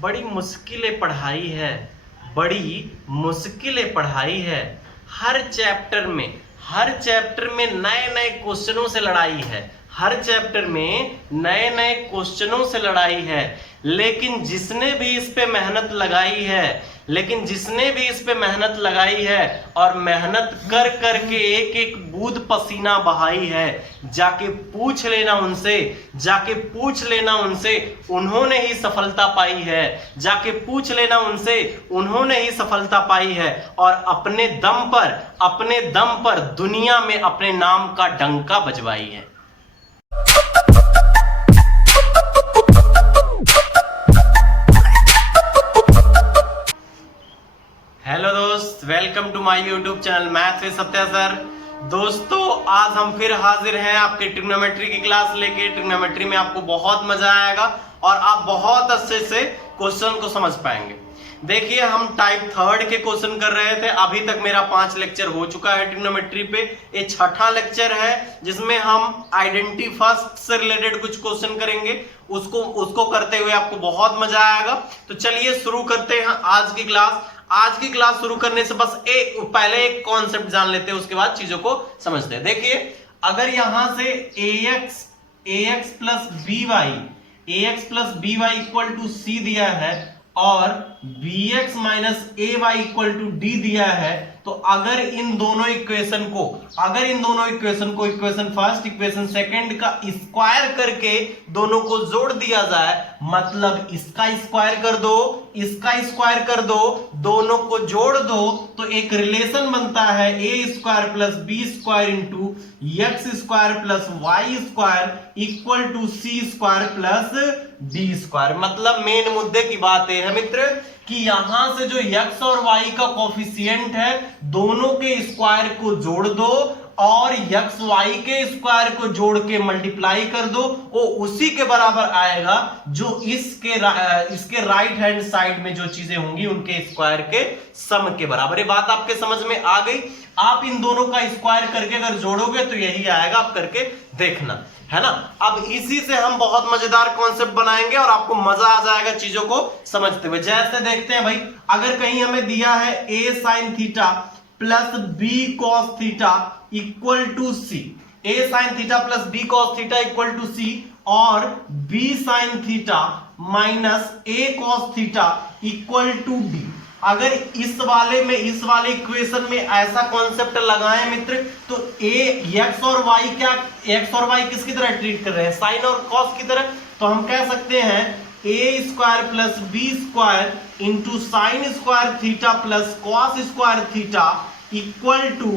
बड़ी मुश्किलें पढ़ाई है, बड़ी मुश्किलें पढ़ाई है। हर चैप्टर में नए नए क्वेश्चनों से लड़ाई है, हर चैप्टर में नए नए क्वेश्चनों से लड़ाई है। लेकिन जिसने भी इस पे मेहनत लगाई है, और मेहनत कर करके एक एक बूंद पसीना बहाई है, जाके पूछ लेना उनसे, उन्होंने ही सफलता पाई है। जाके पूछ लेना उनसे, उन्होंने ही सफलता पाई है और अपने दम पर दुनिया में अपने नाम का डंका बजवाई है। हेलो दोस्त, welcome to my YouTube channel maths with Satya sir. दोस्तों, आज हम फिर हाजिर हैं आपके ट्रिग्नोमेट्री की क्लास लेके। ट्रिग्नोमेट्री में आपको बहुत मजा आएगा और आप बहुत अच्छे से क्वेश्चन को समझ पाएंगे। देखिए, हम टाइप थर्ड के क्वेश्चन कर रहे थे। अभी तक मेरा 5 लेक्चर हो चुका है ट्रिग्नोमेट्री पे। ये छठा लेक्चर है जिसमें हम आइडेंटिटी फर्स्ट से रिलेटेड कुछ क्वेश्चन करेंगे। उसको करते हुए आपको बहुत मजा आएगा। तो चलिए शुरू करते हैं आज की क्लास। आज की क्लास शुरू करने से बस पहले एक कॉन्सेप्ट जान लेते हैं, उसके बाद चीजों को समझते हैं। देखिए, अगर यहां से ax plus by equal to C दिया है और bx minus ay equal to D दिया है, तो अगर इन दोनों इक्वेशन को इक्वेशन फर्स्ट इक्वेशन सेकंड का स्क्वायर करके दोनों को जोड़ दिया जाए, मतलब इसका स्क्वायर कर दो, दोनों को जोड़ दो, तो एक रिलेशन बनता है A square plus B square into X square plus Y square equal to C square plus D square. मतलब मेन मुद्दे की बात है मित्र कि यहां से जो x और y का कोफिशिएंट है, दोनों के स्क्वायर को जोड़ दो और x y के स्क्वायर को जोड़ के मल्टीप्लाई कर दो, वो उसी के बराबर आएगा जो इसके राइट हैंड साइड में जो चीजें होंगी उनके स्क्वायर के सम के बराबर। ये बात आपके समझ में आ गई। आप इन दोनों का स्क्वायर करके अगर जोड़ोगे तो यही आएगा, आप करके देखना, है ना। अब इसी से हम बहुत मजेदार कॉन्सेप्ट बनाएंगे और आपको मजा आ जाएगा चीजों को समझते हुए। जैसे देखते हैं भाई, अगर कहीं हमें दिया है a sin theta plus b cos theta equal to C, a sin theta plus b cos theta equal to C और b sin theta minus a cos theta equal to d। अगर इस वाले इक्वेशन में ऐसा concept लगाएं मित्र, तो x और y किसकी तरह ट्रीट कर रहे हैं? साइन और कॉस की तरह। तो हम कह सकते हैं a square plus B square into sine square theta plus cos square theta equal to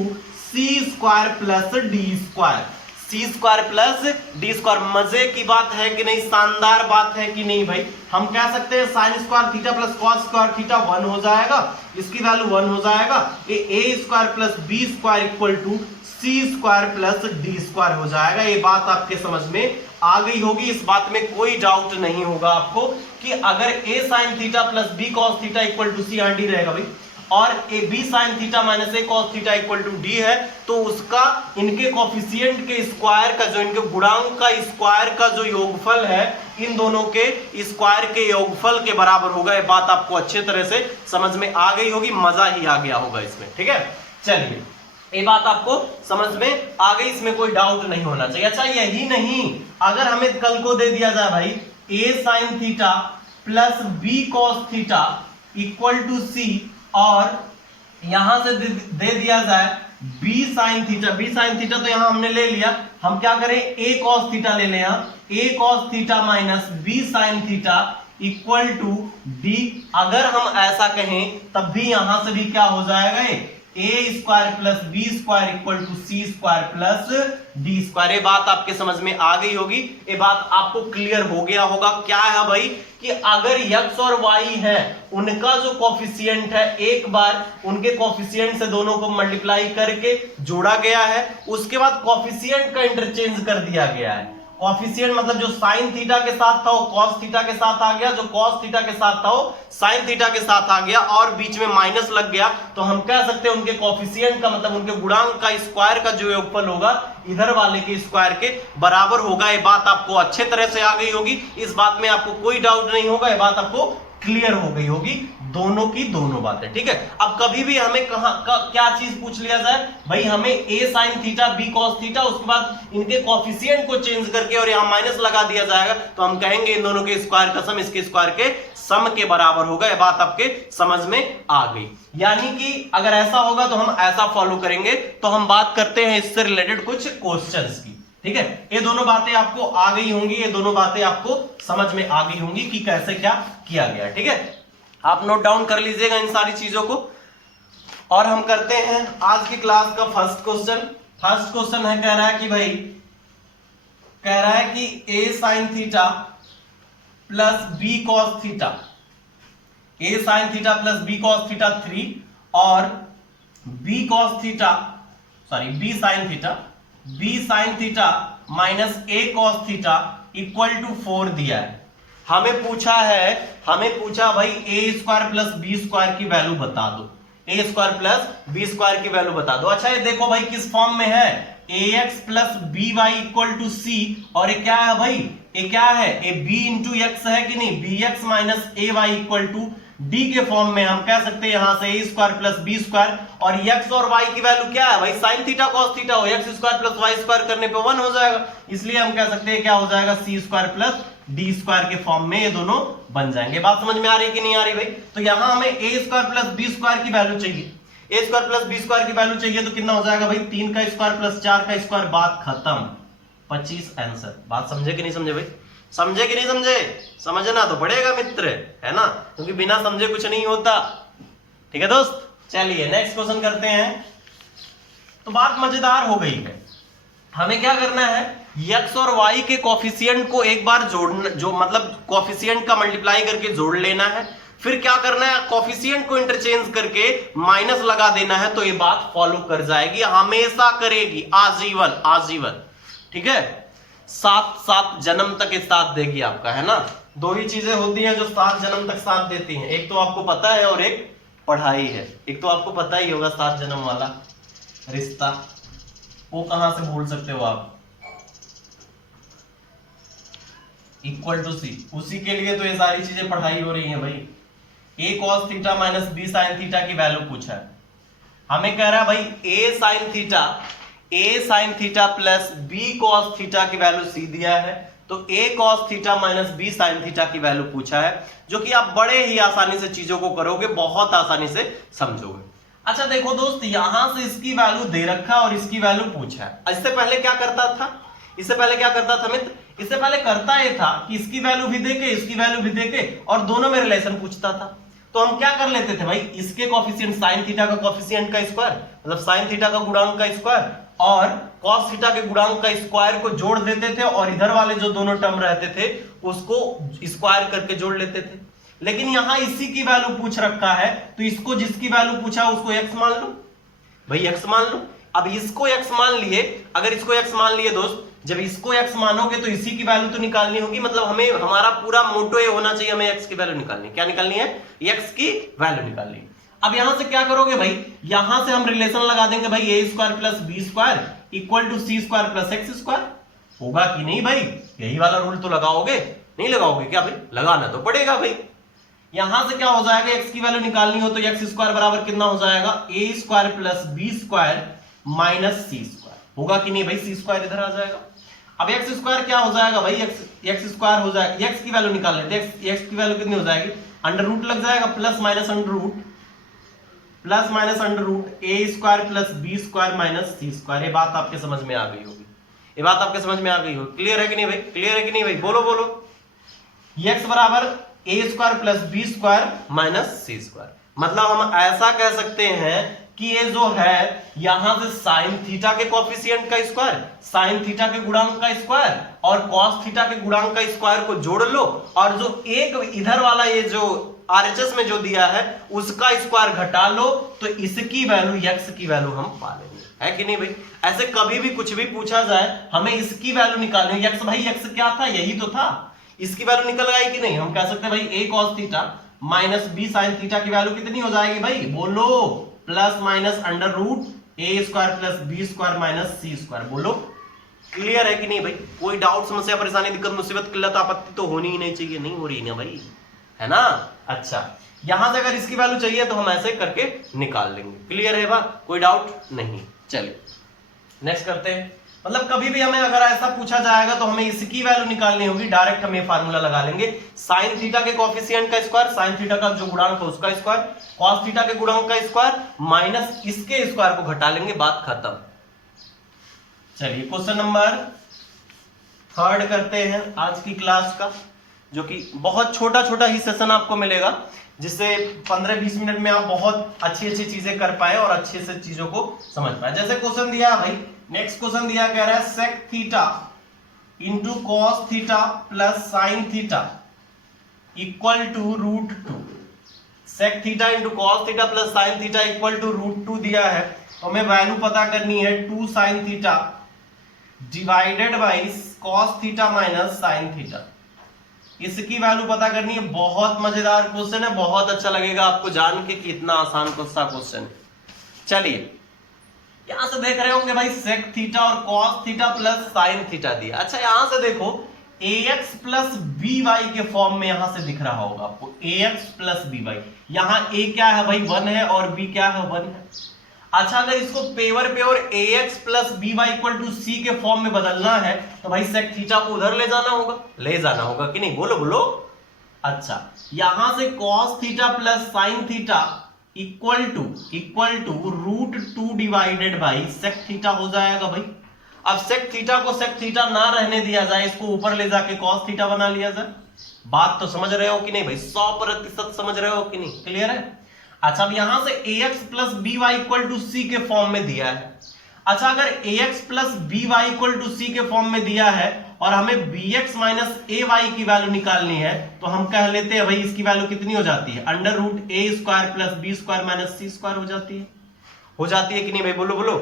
C square plus D square. C square plus D square. मजे की बात है कि नहीं? शानदार बात है कि नहीं भाई? हम कह सकते हैं sign square theta plus cos square theta 1 हो जाएगा, इसकी वैल्यू 1 हो जाएगा। ये a square plus B square equal to C square plus D square हो जाएगा। ये बात आपके समझ में आ गई होगी। इस बात में कोई डाउट नहीं होगा आपको कि अगर a sine theta plus B cos theta equal to C, D रहेगा भाई, और A B sine theta minus A cos theta equal to D है, तो उसका इनके कोफिशिएंट के स्क्वायर का जो इनके गुणांक का स्क्वायर का जो योगफल है, इन दोनों के स्क्वायर के योगफल के बराबर होगा। ये बात आपको अच्छे तरह से समझ में आ गई होगी, मजा ही आ गया होगा इसमें। ठीक है, चलिए, ये बात आपको समझ में आ गई, इसमें कोई डाउट नहीं होना चाहिए। अच्छा, यही नहीं, अगर हमें कल को दे दिया जाए भाई a sine theta plus b cos theta equal to c और यहां से दे दिया जाए b sin थीटा तो यहां हमने ले लिया, हम क्या करें a cos थीटा ले लें। a cos theta minus b sin theta equal to d। अगर हम ऐसा कहें तब भी यहां से भी क्या हो जाएगा, a square plus B square equal to C square plus D square. ये बात आपके समझ में आ गई होगी, ये बात आपको क्लियर हो गया होगा। क्या है भाई कि अगर x और y है, उनका जो कोफिशिएंट है, एक बार उनके कोफिशिएंट से दोनों को मल्टीप्लाई करके जोड़ा गया है, उसके बाद कोफिशिएंट का इंटरचेंज कर दिया गया है। कोफिशिएंट मतलब जो साइन थीटा के साथ था वो कॉस थीटा के साथ आ गया, जो कॉस थीटा के साथ था वो साइन थीटा के साथ आ गया, और बीच में माइनस लग गया, तो हम कह सकते हैं उनके कोफिशिएंट का मतलब उनके गुणांक का स्क्वायर का जो योगफल होगा इधर वाले के स्क्वायर के बराबर होगा। ये बात आपको अच्छे तरह से आ गई होगी, इस बात में आपको कोई डाउट नहीं होगा, ये बात आपको क्लियर हो गई होगी दोनों की दोनों बातें, ठीक है। अब कभी भी हमें क्या चीज पूछ लिया जाए भाई, हमें a sin theta b cos theta, उसके बाद इनके कोफिशिएंट को चेंज करके और यहां माइनस लगा दिया जाएगा, तो हम कहेंगे इन दोनों के स्क्वायर का सम इसके स्क्वायर के सम के बराबर होगा। यह बात आपके समझ में आ गई। यानी कि अगर ऐसा होगा तो हम ऐसा फॉलो करेंगे। तो हम बात करते हैं इससे रिलेटेड कुछ क्वेश्चंस की, ठीक है। ये दोनों बातें आपको आ गई होंगी, ये दोनों बातें आपको समझ में आ गई होंगी कि कैसे क्या किया गया, ठीक है। आप नोट डाउन कर लीजिएगा इन सारी चीजों को। और हम करते हैं आज की क्लास का फर्स्ट क्वेश्चन। फर्स्ट क्वेश्चन है, कह रहा है कि भाई, कह रहा है कि a sin theta plus b cos theta, a sin theta plus b cos theta 3 और b cos theta, sorry b sin theta minus a cos theta equal to 4 दिया है। हमें पूछा भाई a square plus b square की value बता दो, a square plus b square की वैल्यू बता दो। अच्छा, ये देखो भाई किस फॉर्म में है, ax plus by equal to c, और ये क्या है भाई, ये क्या है, ए b इंटू एक्स है कि नहीं, bx minus ay equal to d के फॉर्म में हम कह सकते हैं यहां से a square plus b square, और x और y की वैल्यू क्या है भाई, sin थीटा cos थीटा हो, x square plus y square करने पे 1 हो जाएगा, इसलिए हम कह सकते हैं क्या हो जाएगा, c square plus d square के फॉर्म में ये दोनों बन जाएंगे। बात समझ में आ रही है कि नहीं आ रही भाई। तो यहां हमें a square plus b square की वैल्यू चाहिए, a square plus b square की वैल्यू चाहिए, तो कितना हो जाएगा भाई, 3 का स्क्वायर प्लस 4 का स्क्वायर, बात खत्म, 25 आंसर। बात समझे कि नहीं समझे भाई, समझे कि नहीं समझे, समझना तो पड़ेगा मित्र, है ना, क्योंकि बिना समझे कुछ नहीं होता, ठीक है दोस्त। चलिए नेक्स्ट क्वेश्चन करते हैं। तो बात मजेदार हो गई है, हमें क्या करना है, x और y के कोफिशिएंट को एक बार जोड़ना, जो मतलब कोफिशिएंट का मल्टीप्लाई करके जोड़ लेना है, फिर क्या करना है, कोफिशिएंट को इंटरचेंज करके माइनस लगा देना है, तो ये बात फॉलो कर जाएगी, हमेशा करेगी, आजीवन आजीवन, ठीक है। 7 जन्म तक साथ देगी आपका, है ना। दो ही चीजें होती हैं जो 7 जन्म तक साथ देती हैं, एक तो आपको पता है और एक पढ़ाई है। एक तो आपको पता ही होगा 7 जन्म वाला रिश्ता, वो कहां से भूल सकते हो आप, इक्वल टू सी, उसी के लिए तो ये सारी चीजें पढ़ाई हो रही हैं भाई। a cos theta minus b sin theta की वैल्यू पूछा है, हमें कह रहा है भाई a sin theta plus b cos theta की वैल्यू c दिया है, तो a cos theta minus b sin theta की वैल्यू पूछा है, जो कि आप बड़े ही आसानी से चीजों को करोगे, बहुत आसानी से समझोगे। अच्छा देखो दोस्त, यहां से इसकी वैल्यू दे रखा और इसकी वैल्यू पूछा है। इससे पहले क्या करता था, मित्र, इससे पहले करता ये था कि इसकी वैल्यू भी देके इसकी वैल्यू भी देके और दोनों में रिलेशन पूछता था। तो हम क्या कर लेते थे भाई, इसके कोफिशिएंट sin थीटा का कोफिशिएंट का स्क्वायर, मतलब sin थीटा का गुणांक का स्क्वायर, और cos थीटा के गुणांक का स्क्वायर को जोड़ देते थे, और इधर वाले जो दोनों टर्म रहते थे उसको स्क्वायर करके जोड़ लेते थे। लेकिन यहां इसी की वैल्यू पूछ रखा है, तो इसको जिसकी वैल्यू पूछा उसको x मान लो भाई, x मान लो। अब इसको x मान लिए, अगर इसको x मान लिए दोस्त, जब इसको x मानोगे तो इसी की वैल्यू तो निकालनी होगी, मतलब हमें, हमारा पूरा मोटो ये होना चाहिए, हमें x की वैल्यू निकालनी। क्या निकालनी है, x की वैल्यू निकालनी। अब यहां से क्या करोगे भाई, यहां से हम रिलेशन लगा देंगे भाई, a square plus b square equal to c square plus x square, होगा कि नहीं भाई, यही वाला रूल तो लगाओगे, नहीं लगाओगे क्या भाई, लगाना तो पड़ेगा भाई। यहां से क्या हो जाएगा, x की वैल्यू निकालनी हो तो x स्क्वायर बराबर कितना हो जाएगा, a square plus b square minus c square, होगा कि नहीं भाई, c स्क्वायर इधर आ जाएगा। अब x स्क्वायर क्या हो जाएगा भाई, x स्क्वायर हो जाएगा, x की वैल्यू निकाल लेते हैं, x की वैल्यू कितनी हो जाएगी, अंडर रूट लग जाएगा, plus minus under root a square plus b square minus c square. ये बात आपके समझ में आ गई होगी, ये बात आपके समझ में आ गई होगी, क्लियर है कि नहीं भाई, क्लियर है कि नहीं भाई, बोलो बोलो। x बराबर a square plus b square minus c square, मतलब हम ऐसा कह सकते हैं कि ये जो है यहां से sin थीटा के कोफिशिएंट का स्क्वायर, sin थीटा के गुणांक का स्क्वायर और cos थीटा के गुणांक का स्क्वायर को जोड़ लो, और जो एक इधर वाला ये जो RHS में जो दिया है उसका स्क्वायर घटा लो, तो इसकी वैल्यू x की वैल्यू हम पा लेंगे, है कि नहीं भाई। ऐसे कभी भी कुछ भी पूछा जाए, हमें इसकी वैल्यू निकालनी है, x भाई x क्या था, यही तो था, इसकी वैल्यू निकल गई कि नहीं, हम कह सकते हैं भाई a cos theta minus b sin theta की वैल्यू कितनी हो जाएगी भाई, बोलो, plus minus under root a square plus b square minus c square, बोलो, क्लियर है कि नहीं भाई। कोई डाउट, समस्या, परेशानी, दिक्कत, मुसीबत, किल्लत, आपत्ति तो होनी ही नहीं चाहिए, नहीं हो रही ना भाई, है ना। अच्छा, यहां से अगर इसकी वैल्यू चाहिए तो हम ऐसे करके निकाल लेंगे। क्लियर है बात, कोई डाउट नहीं। चलिए नेक्स्ट करते हैं। मतलब कभी भी हमें अगर ऐसा पूछा जाएगा तो हमें इसकी वैल्यू निकालनी होगी, डायरेक्ट हम ये फार्मूला लगा लेंगे, साइन थीटा के कोफिशिएंट का स्क्वायर, साइन थीटा का जो गुणांक है उसका स्क्वायर, कॉस थीटा के गुणांक का स्क्वायर माइनस इसके स्क्वायर को घटा लेंगे, बात खत्म। चलिए क्वेश्चन नंबर 3 करते हैं आज की क्लास का, जो कि बहुत छोटा छोटा ही सेशन आपको मिलेगा, जिससे 15-20 मिनट में आप बहुत अच्छी अच्छी चीजें कर पाए और अच्छे से चीजों को समझ पाए। जैसे क्वेश्चन दिया है भाई, नेक्स्ट क्वेश्चन दिया कह रहा है sec theta into cos theta plus sine theta equal to √2। Sec theta into cos theta plus sine theta equal to √2 दिया है, तो हमें वैल्यू पता करनी है 2 sine theta divided by cos theta minus sine theta. इसकी वैल्यू पता करनी है। बहुत मजेदार क्वेश्चन है, बहुत अच्छा लगेगा आपको जान के कि इतना आसान क्वेश्चन है। चलिए यहां से देख रहे होंगे भाई सेक थीटा और cos theta plus sine theta दिया। अच्छा यहां से देखो ax प्लस by के फॉर्म में यहां से दिख रहा होगा आपको ax प्लस by। यहां a क्या है भाई 1 है और b क्या है 1 है। अच्छा अगर इसको पेवर पे और ax plus by equal to c के फॉर्म में बदलना है तो भाई सेक थीटा को उधर ले जाना होगा कि नहीं, बोलो बोलो। अच्छा यहां से cos theta plus sin theta equal to √2 divided by sec theta हो जाएगा भाई। अब सेक थीटा को सेक थीटा ना रहने दिया जाए, इसको ऊपर ले जाके cos थीटा बना लिया जाए। बात तो समझ रहे हो कि नहीं भाई, 100% समझ रहे हो कि नहीं, क्लियर है। अच्छा अब यहां से ax plus by equal to c के फॉर्म में दिया है। अच्छा अगर ax plus by equal to c के फॉर्म में दिया है और हमें bx माइनस ay की वैल्यू निकालनी है, तो हम कह लेते हैं भाई इसकी वैल्यू कितनी हो जाती है, √a² plus b² minus c² हो जाती है कि नहीं भाई, बोलो बोलो,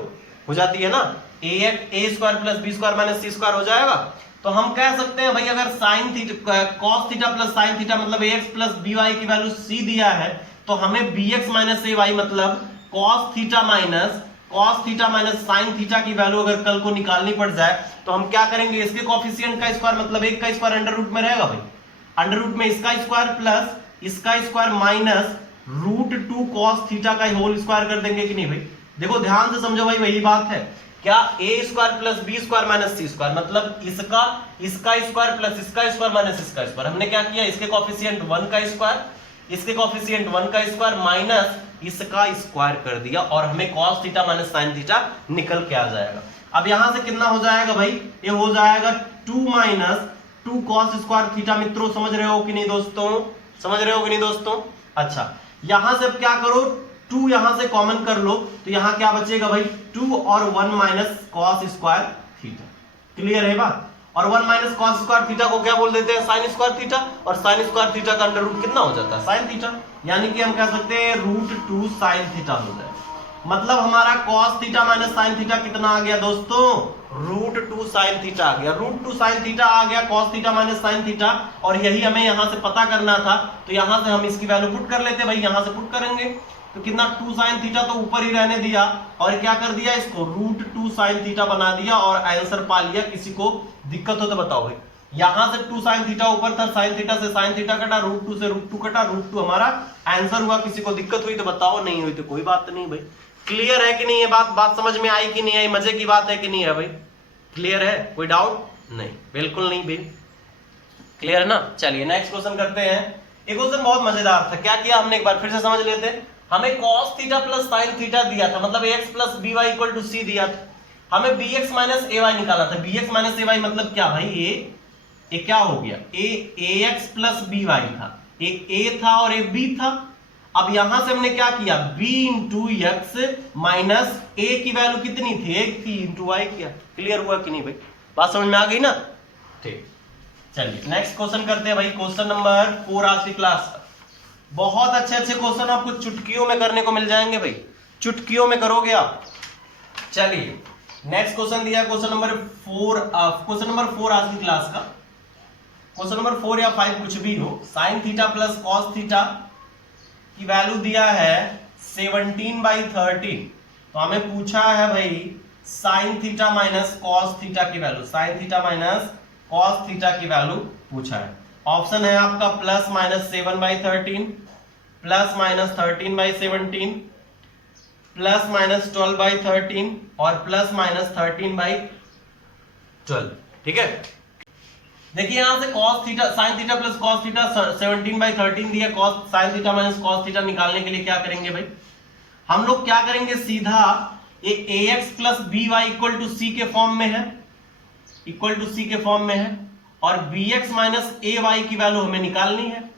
हो जाती है ना। a² plus b² minus c² हो जाएगा। तो हम कह सकते हैं भाई अगर sine theta cos theta plus sine theta मतलब ax प्लस by की वैल्यू c दिया है, तो हमें bx माइनस ay मतलब cos theta minus sine theta की वैल्यू अगर कल को निकालनी पड़ जाए तो हम क्या करेंगे, इसके कोफिशिएंट का स्क्वायर मतलब एक का स्क्वायर अंडर रूट में रहेगा भाई, अंडर रूट में इसका स्क्वायर प्लस इसका स्क्वायर माइनस √2 cos थीटा का होल स्क्वायर कर देंगे कि नहीं भाई। देखो ध्यान से समझो भाई, वही बात है क्या, a² plus b² minus c² मतलब इसका स्क्वायर प्लस इसका स्क्वायर माइनस इसका स्क्वायर। हमने क्या किया, इसके कोफिशिएंट 1 का स्क्वायर, इसके कोफिशिएंट 1 का स्क्वायर माइनस इसका स्क्वायर कर दिया और हमें cos theta minus sine theta निकल के आ जाएगा। अब यहां से कितना हो जाएगा भाई, ये हो जाएगा 2 माइनस 2 cos स्क्वायर थीटा। मित्रों समझ रहे हो कि नहीं दोस्तों, समझ रहे हो कि नहीं दोस्तों। अच्छा यहां से अब क्या करो, 2 यहां से कॉमन कर लो तो यहां क्या बचेगा भाई, 2 और 1 minus cos square theta. Clear है बात। और 1 माइनस cos स्क्वायर थीटा को क्या बोल देते हैं, साइन स्क्वायर थीटा, और साइन स्क्वायर थीटा का अंडर रूट कितना हो जाता है, साइन थीटा। यानी कि हम कह सकते हैं √2 साइन थीटा हो जाए। मतलब हमारा cos theta minus sine theta कितना आ गया दोस्तों, √2 साइन थीटा आ गया। √2 साइन थीटा आ गया cos theta minus sine theta, और यही हमें यहां से पता करना था। तो यहां से हम इसकी वैल्यू पुट कर लेते भाई, यहां से पुट करेंगे तो कितना 2 साइन थीटा तो ऊपर ही रहने दिया और क्या कर दिया, इसको √2 साइन थीटा बना दिया और आंसर पा लिया। किसी को दिक्कत हो तो बताओ भाई। यहां से 2 साइन थीटा ऊपर था, साइन थीटा से साइन थीटा कटा, √2 से √2 कटा, √2 हमारा आंसर हुआ। किसी को दिक्कत हुई तो बताओ, नहीं हुई तो कोई बात नहीं भाई। क्लियर है कि नहीं, ये बात समझ में आई कि नहीं आई, मजे की बात है कि नहीं है भाई, क्लियर है, कोई डाउट नहीं, बिल्कुल नहीं भाई, क्लियर है ना। चलिए नेक्स्ट क्वेश्चन करते हैं। ये क्वेश्चन बहुत मजेदार था। क्या किया हमने, एक बार फिर से समझ लेते। हमें cos theta plus sine theta दिया था, मतलब ax plus by equal to c दिया था। हमें bx माइनस ay निकाला था। bx माइनस ay मतलब क्या भाई, ये क्या हो गया, ax प्लस by था, एक a था और एक b था। अब यहां से हमने क्या किया, b into x minus a की वैल्यू कितनी थी, 1 थी, इंटू y किया। क्लियर हुआ कि नहीं भाई, बात समझ में आ गई ना। ठीक, चलिए नेक्स्ट क्वेश्चन करते हैं भाई, क्वेश्चन नंबर 4 आज की क्लास का। बहुत अच्छे अच्छे क्वेश्चन आपको चुटकियों में करने को मिल जाएंगे भाई, चुटकियों में करोगे आप। चलिए नेक्स्ट क्वेश्चन दिया, क्वेश्चन नंबर 4 आज की क्लास का। क्वेश्चन नंबर 4 या 5 कुछ भी हो, sine theta plus cos theta की वैल्यू दिया है 17/13। तो हमें पूछा है भाई sine theta minus cos theta की value, sine theta minus cos theta की वैल्यू पूछा है। ऑप्शन है आपका plus minus 7/13, plus minus 13/17, plus minus 12/13 और प्लस माइनस 13/12। ठीक है, देखिए यहां से cos theta sin theta plus cos theta 17/13 दिया, cos sin theta minus cos theta निकालने के लिए क्या करेंगे भाई, हम लोग क्या करेंगे, सीधा ये ax plus by equal to C के फॉर्म में है, इक्वल टू सी के फॉर्म में है, और bx माइनस ay की वैल्यू हमें निकालनी है,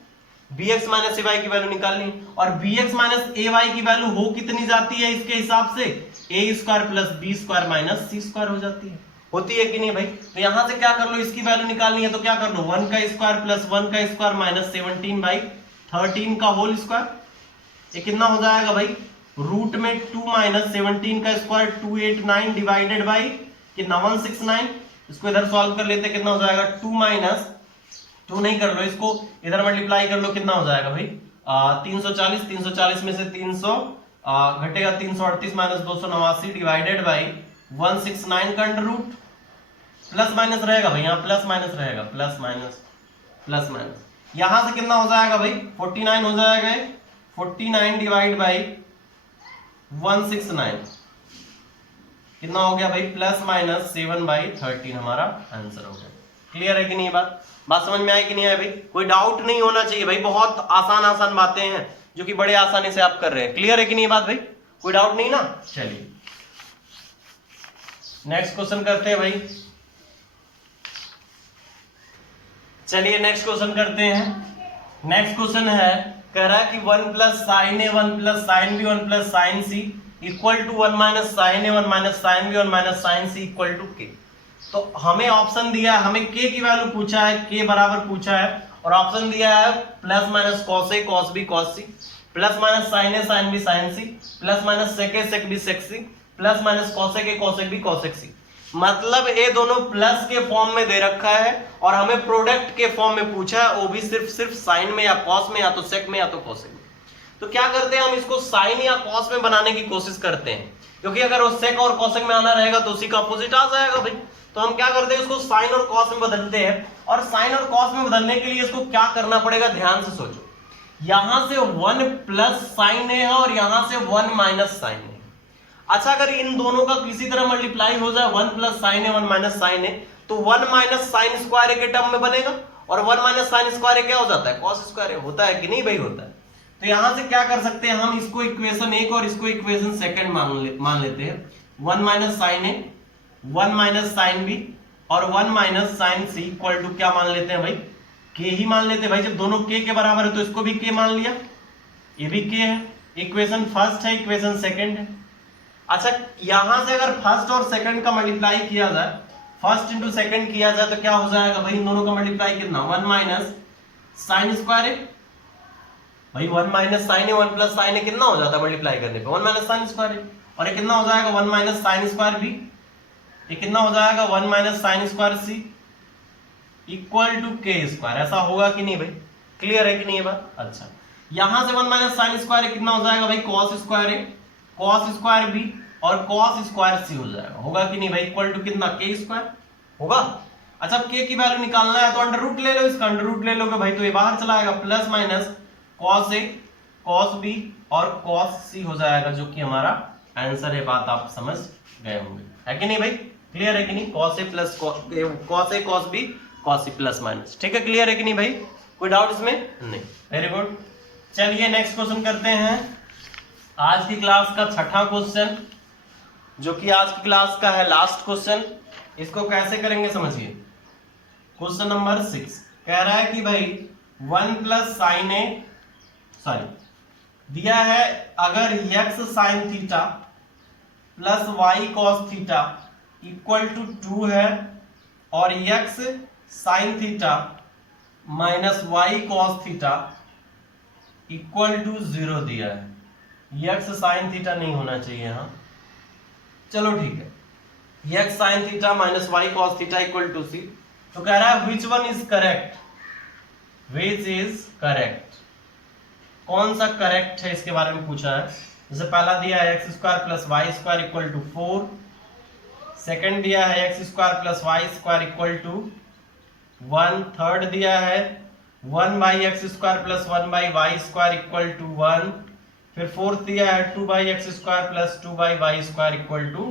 bx माइनस ay की वैल्यू निकालनी है, और bx माइनस ay की वैल्यू हो कितनी जाती है इसके हिसाब से, a square plus B square minus C square हो जाती है, होती है कि नहीं भाई। तो यहां से क्या कर लो, इसकी वैल्यू निकालनी है तो क्या कर लो, 1 का स्क्वायर प्लस 1 का स्क्वायर माइनस 17/13 का होल स्क्वायर, ये कितना हो जाएगा भाई, रूट में 2 माइनस 17 का स्क्वायर 289 डिवाइडेड बाई कितना 169, इसको इधर सॉल्व कर लेते कितना हो जाएगा, 2 माइनस 2 नहीं कर लो, इसको इधर मल्टीप्लाई कर लो, कितना हो जाएगा भाई 340, 340 में से 300 घटेगा 338 माइनस 289 डिवाइडेड बाई 169 का अंडर रूट, प्लस माइनस रहेगा भाई, यहाँ प्लस माइनस रहेगा, प्लस माइनस प्लस माइनस, यहां से कितना हो जाएगा भाई 49 हो जाएगा, 49 डिवाइड बाई 169 कितना हो गया भाई, प्लस माइनस 7/13 हमारा आंसर हो गया। क्लियर है कि नहीं, बात समझ में आई कि नहीं है भाई, कोई डाउट नहीं होना चाहिए भाई, बहुत आसान आसान बातें हैं जो कि बड़े आसानी से आप कर रहे हैं। क्लियर है कि नहीं बात भाई, कोई डाउट नहीं ना। चलिए नेक्स्ट क्वेश्चन करते हैं भाई, चलिए नेक्स्ट क्वेश्चन करते हैं। नेक्स्ट क्वेश्चन है, कह रहा है कि 1 plus sine A 1 plus sine B 1 plus sine C equal to 1 minus sine A 1 minus sine B 1 minus sine C equal to K. तो हमें ऑप्शन दिया है, हमें के की वैल्यू पूछा है, के बराबर पूछा है, और ऑप्शन दिया है plus minus cos A cos B cos C, plus minus sine A sine B sine C, plus minus sec A sec B sec C, plus minus cosec A cosec B cosec C. मतलब ये दोनों plus के form में दे रखा है और हमें product के फॉर्म में पूछा है, वो भी सिर्फ साइन में या कॉस में या तो सेक में या तो कॉसेक में। तो क्या करते हैं, हम इसको साइन या कॉस में बनाने की कोशिश करते हैं, क्योंकि अगर वो सेक और कॉसेक में आना रहेगा तो उसी का अपोजिट आ जाएगा भाई। तो हम क्या करते हैं, उसको साइन और कॉस में बदलते हैं, और साइन और कॉस में बदलने के लिए इसको क्या करना पड़ेगा, ध्यान से सोचो। यहां से 1 प्लस साइन है और यहां से 1 माइनस साइन है। अच्छा, अगर इन दोनों का किसी तरह मल्टीप्लाई हो जाए, 1 प्लस साइन है 1 माइनस साइन है, तो 1 माइनस साइन स्क्वायर के टर्म में बनेगा, और 1 माइनस साइन स्क्वायर क्या हो जाता है, कॉस स्क्वायर होता है कि नहीं भाई, होता है। तो यहां से क्या कर सकते हैं, हम इसको इक्वेशन 1 और इसको इक्वेशन 2 मान लेते हैं। 1 minus sine A 1 minus sine B और 1 minus sine C equal to क्या मान लेते हैं भाई, के ही मान लेते हैं भाई। जब दोनों के बराबर है तो इसको भी के मान लिया, ये भी के है, इक्वेशन फर्स्ट है, इक्वेशन सेकंड है। अच्छा, यहां से अगर फर्स्ट और सेकंड का मल्टीप्लाई किया जाए, फर्स्ट इंटू सेकंड किया जाए तो क्या हो जाएगा भाई, इन दोनों का मल्टीप्लाई कितना, 1 माइनस साइन स्क्वायर है भाई, 1 माइनस साइन है 1 प्लस साइन है, कितना हो जाता है मल्टीप्लाई करने पे 1 माइनस साइन स्क्वायर है, और ये कितना हो जाएगा 1 माइनस साइन स्क्वायर भी, ये कितना हो जाएगा 1 minus sine square C equal to K square. ऐसा होगा कि नहीं भाई, क्लियर है कि नहीं है बात। अच्छा, यहां से 1 माइनस साइन स्क्वायर कितना हो जाएगा भाई, कॉस स्क्वायर है, कॉस स्क्वायर बी और कॉस स्क्वायर सी हो जाएगा, होगा कि नहीं भाई, इक्वल टू कितना, के स्क्वायर होगा। अच्छा, के की वैल्यू निकालना है तो अंडर रूट ले लो, इसका अंडर रूट ले लोगे भाई तो ये बाहर चला आएगा, plus minus cos A cos B और कॉस सी हो जाएगा, जो कि हमारा आंसर है। बात आप समझ गए होंगे, है कि नहीं भाई, क्लियर है कि नहीं, cos A plus cos A cos B cos C plus minus, ठीक है, क्लियर है कि नहीं भाई, कोई डाउट इसमें नहीं, वेरी गुड। चलिए नेक्स्ट क्वेश्चन करते हैं, आज की क्लास का छठा क्वेश्चन, जो कि आज की क्लास का है लास्ट क्वेश्चन। इसको कैसे करेंगे समझिए, क्वेश्चन नंबर 6 कह रहा है कि भाई 1 प्लस साइन ए, सॉरी दिया है, अगर x sine theta plus y cos theta equal to 2 है, और x sine theta minus y cos theta equal to 0 दिया है। x साइन थीटा नहीं होना चाहिए, हाँ चलो ठीक है, x sine theta minus y cos theta equal to c। तो कह रहा है which one is correct, which is correct, कौन सा करेक्ट है इसके बारे में पूछा है। जैसे पहला दिया है X square plus Y square equal to 4, second दिया है X square plus Y square equal to 1, third दिया है 1 by X square plus 1 by Y square equal to 1। फिर फोर्थ दिया है 2 by X square plus 2 by Y square equal to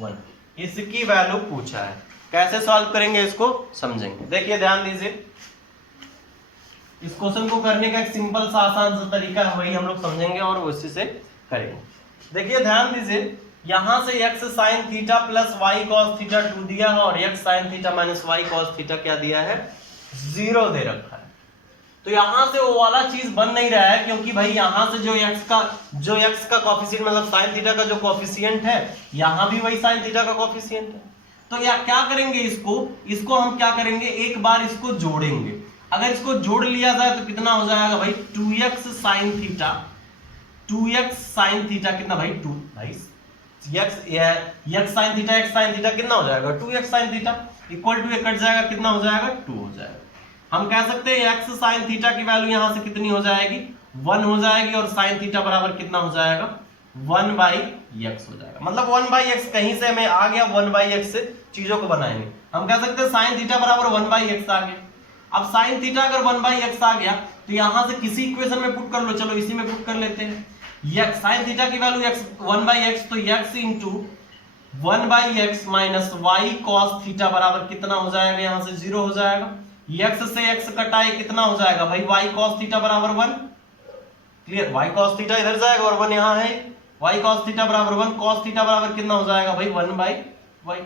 1। इसकी value पूछा है। कैसे सॉल्व करेंगे इसको समझेंगे। देखिए ध्यान दीजिए, इस क्वेश्चन को करने का एक सिंपल सा आसान सा तरीका है, वही हम लोग समझेंगे और उसी से करेंगे। देखिए ध्यान दीजिए, यहां से x sin theta plus y cos theta 2 दिया है और x sin theta minus y cos theta क्या दिया है, 0 दे रखा है। तो यहां से वो वाला चीज बन नहीं रहा है, क्योंकि भाई यहां से जो x का कोएफिशिएंट मतलब sin थीटा का जो कोएफिशिएंट है, यहां भी वही sin थीटा का कोएफिशिएंट है। तो या क्या करेंगे, इसको हम क्या करेंगे, एक बार इसको जोड़ेंगे। अगर इसको जोड़ लिया जाए तो कितना हो जाएगा भाई, 2x sin theta, 2x sin theta कितना भाई, 2 भाई x sin थीटा कितना हो जाएगा, 2x sin theta equal to cut जाएगा, कितना हो जाएगा, 2 हो जाएगा। हम कह सकते हैं x sin थीटा की वैल्यू यहां से कितनी हो जाएगी, 1 हो जाएगी और sin थीटा बराबर कितना हो जाएगा, 1 बाई x हो जाएगा। मतलब 1 बाई x कहीं से हमें आ गया, 1 बाई x से चीजों को बनाएंगे। हम कह सकते हैं sin थीटा बराबर 1 बाई x आ गया। अब sin थीटा अगर 1 बाई x आ गया तो यहां से किसी इक्वेशन में पुट कर लो, चलो इसी में पुट कर लेते हैं। x sin थीटा की वैल्यू x 1 बाई x, तो x into 1 by x minus y cos theta बराबर कितना हो जाएगा, यहां से 0 हो जाएगा। x से x कटाए कितना हो जाएगा भाई, y cos थीटा बराबर 1। क्लियर, y cos थीटा इधर जाएगा और 1 यहां है, y cos थीटा बराबर 1, cos थीटा बराबर कितना हो जाएगा भाई, 1 बाई y।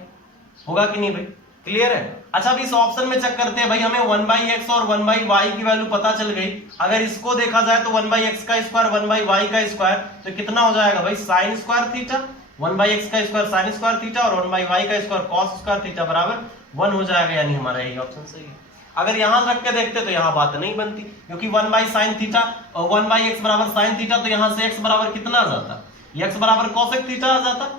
होगा कि नहीं भाई, क्लियर है। अच्छा, अब इस ऑप्शन में चेक करते हैं भाई, हमें 1 बाई एक्स और 1 बाई वाई की वैल्यू पता चल गई। अगर इसको देखा जाए तो 1 बाई एक्स का स्क्वायर 1 बाई वाई का स्क्वायर, तो कितना हो जाएगा भाई, sign square theta, 1 by x का स्क्वायर साइन स्क्वायर थीटा और 1 बाई वाई का स्क्वायर कॉस स्क्वायर थीटा बराबर 1 हो जाएगा। यानी हमारा यही ऑप्शन सही है। अगर यहां रख के देखते तो यहां बात नहीं बनती, क्योंकि 1 बाई साइन थीटा और 1 बाई एक्स बराबर साइन थीटा, तो यहां से एक्स बराबर कितना आ जाता, एक्स बराबर कॉसेक थीटा आ जाता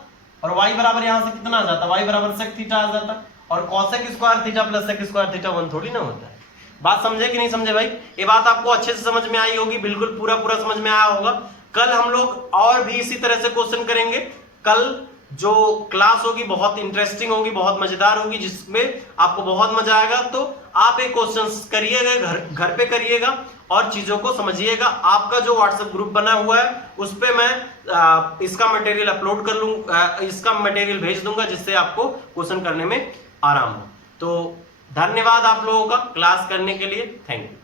और वाई बराबर यहां से कितना आ जाता, वाई बराबर सेक थीटा आ जाता। और cosec square theta plus sec square theta 1 थोड़ी ना होता है। बात समझे कि नहीं समझे भाई, ये बात आपको अच्छे से समझ में आई होगी, बिल्कुल पूरा समझ में आया होगा। कल हम लोग और भी इसी तरह से क्वेश्चन करेंगे। कल जो क्लास होगी बहुत इंटरेस्टिंग होगी, बहुत मजेदार होगी, जिसमें आपको बहुत मजा आएगा। तो आप एक क्वेश्चन करिएगा, घर पे करिएगा और चीजों को समझिएगा। आपका जो व्हाट्सएप ग्रुप बना हुआ है उस पे मैं इसका मटेरियल अपलोड कर लूंगा, इसका मटेरियल भेज दूंगा, जिससे आपको क्वेश्चन करने में आराम हो। तो धन्यवाद आप लोगों का क्लास करने के लिए, थैंक यू।